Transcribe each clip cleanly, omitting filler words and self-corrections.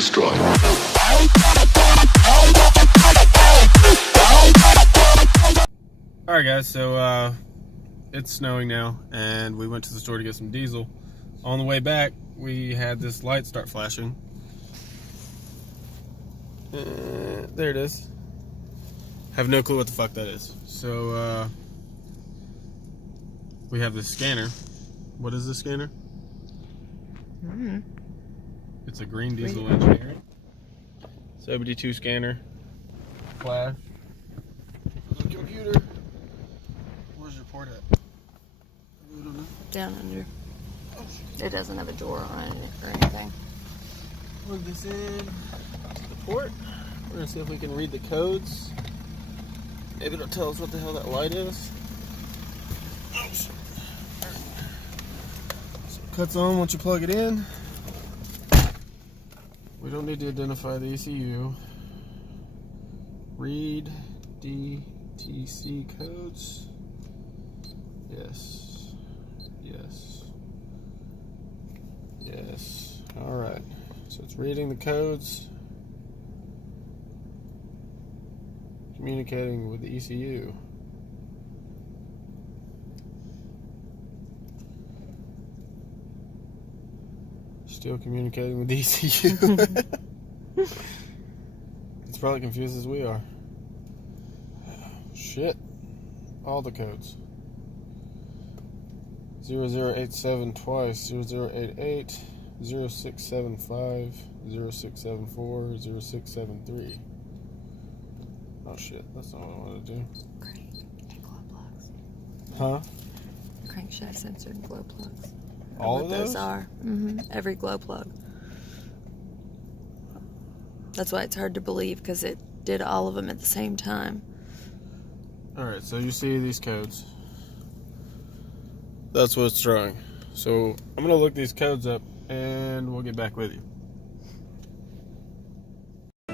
destroyed. Alright guys, so it's snowing now and we went to the store to get some diesel. On the way back we had this light start flashing. There it is. Have no clue what the fuck that is. So we have this scanner. What is this scanner? It's a green diesel engineering. It's OBD2 scanner. Flash. The computer. Where's your port at? I don't know. Down under. It doesn't have a drawer on it or anything. Plug this in to the port. We're gonna see if we can read the codes. Maybe it'll tell us what the hell that light is. Oh, shit. So it cuts on once you plug it in. We don't need to identify the ECU. Read DTC codes. Yes. Yes. Yes. Alright. So it's reading the codes. Communicating with the ECU. Still communicating with the ECU. It's probably confused as we are. Shit. All the codes. 0087 twice. 0088. 0675. 0674. 0673. Oh shit, that's not what I wanted to do. Crank and glow plugs. Huh? Crankshaft sensor and glow plugs. All of those? Are. Every glow plug. That's why it's hard to believe, because it did all of them at the same time. Alright, so you see these codes. That's what it's drawing. So I'm gonna look these codes up and we'll get back with you.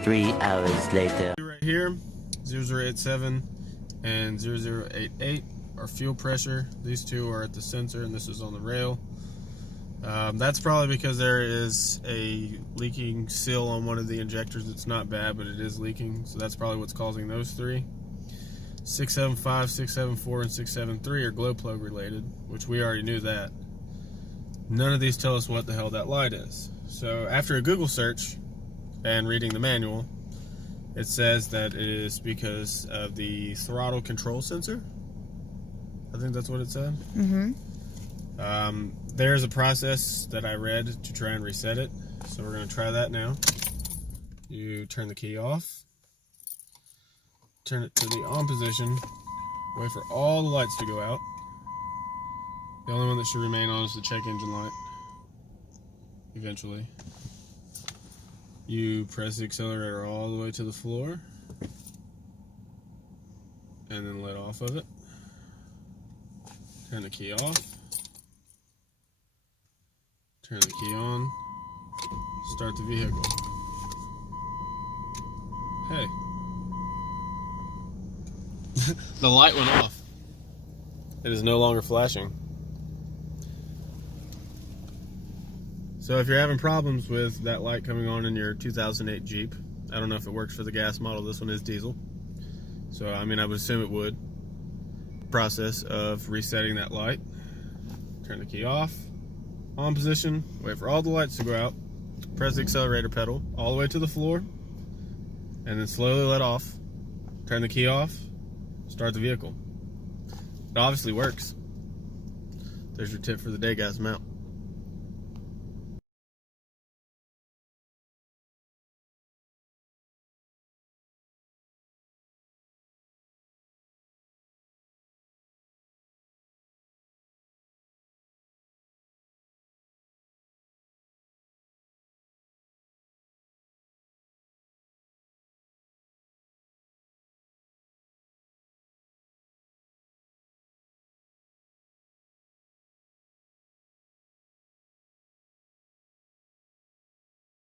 3 hours later. Right here, 0087 and 0088 are fuel pressure. These two are at the sensor and this is on the rail. That's probably because there is a leaking seal on one of the injectors. It's not bad, but it is leaking, so that's probably what's causing those three. 675, 674, and 673 are glow plug related, which we already knew that. None of these tell us what the hell that light is. So after a Google search and reading the manual, it says that it is because of the throttle control sensor. I think that's what it said. There's a process that I read to try and reset it, so we're going to try that now. You turn the key off, turn it to the on position, wait for all the lights to go out. The only one that should remain on is the check engine light. Eventually. You press the accelerator all the way to the floor, and then let off of it. Turn the key off. Turn the key on. Start the vehicle. Hey. The light went off. It is no longer flashing. So if you're having problems with that light coming on in your 2008 Jeep, I don't know if it works for the gas model. This one is diesel. So, I mean, I would assume it would. Process of resetting that light. Turn the key off. On position. Wait for all the lights to go out. Press the accelerator pedal all the way to the floor. And then slowly let off. Turn the key off. Start the vehicle. It obviously works. There's your tip for the day, guys. I'm out.